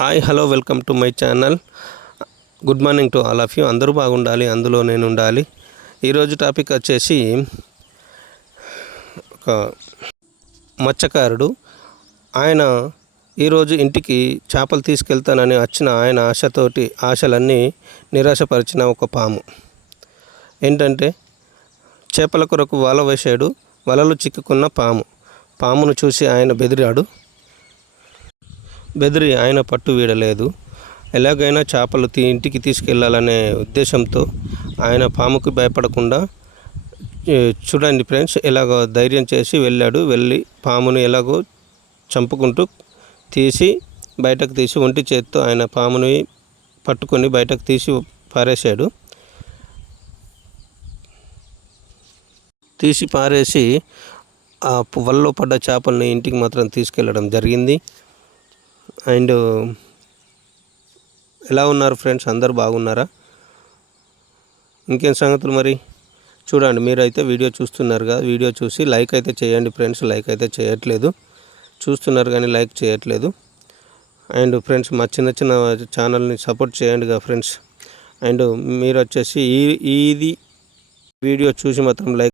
Hi hello welcome to my channel. Good morning to all of you. అందరూ బాగుండాలి అందులో నేను ఉండాలి. ఈరోజు టాపిక్ వచ్చేసి ఒక మత్స్యకారుడు. ఆయన ఈరోజు ఇంటికి చేపలు తీసుకెళ్తానని వచ్చిన ఆయన ఆశతోటి ఆశలన్నీ నిరాశపరిచిన ఒక పాము. ఏంటంటే చేపల కొరకు వల వేసాడు వలలు చిక్కుకున్న పాము. పామును చూసి ఆయన బెదిరాడు. బెదిరి ఆయన పట్టు వీడలేదు. ఎలాగైనా చేపలు తీ ఇంటికి తీసుకెళ్ళాలనే ఉద్దేశంతో ఆయన పాముకు భయపడకుండా చూడండి ఫ్రెండ్స్ ఎలాగో ధైర్యం చేసి వెళ్ళాడు. వెళ్ళి పామును ఎలాగో చంపుకుంటూ తీసి బయటకు తీసి ఒంటి చేత్తో ఆయన పాముని పట్టుకొని బయటకు తీసి పారేశాడు. తీసి పారేసి ఆ వల్లో పడ్డ చేపల్ని ఇంటికి మాత్రం తీసుకెళ్ళడం జరిగింది. అండ్ ఎలా ఉన్నారు ఫ్రెండ్స్? అందరు బాగున్నారా? ఇంకేం సంగతులు మరి? చూడండి మీరైతే వీడియో చూస్తున్నారు కదా వీడియో చూసి లైక్ అయితే చేయండి ఫ్రెండ్స్ లైక్ అయితే చేయట్లేదు. చూస్తున్నారు కానీ లైక్ చేయట్లేదు. అండ్ ఫ్రెండ్స్ మా చిన్న చిన్న ఛానల్ని సపోర్ట్ చేయండి కదా ఫ్రెండ్స్. అండ్ మీరు వచ్చేసి ఈ ఇది వీడియో చూసి మాత్రం లైక్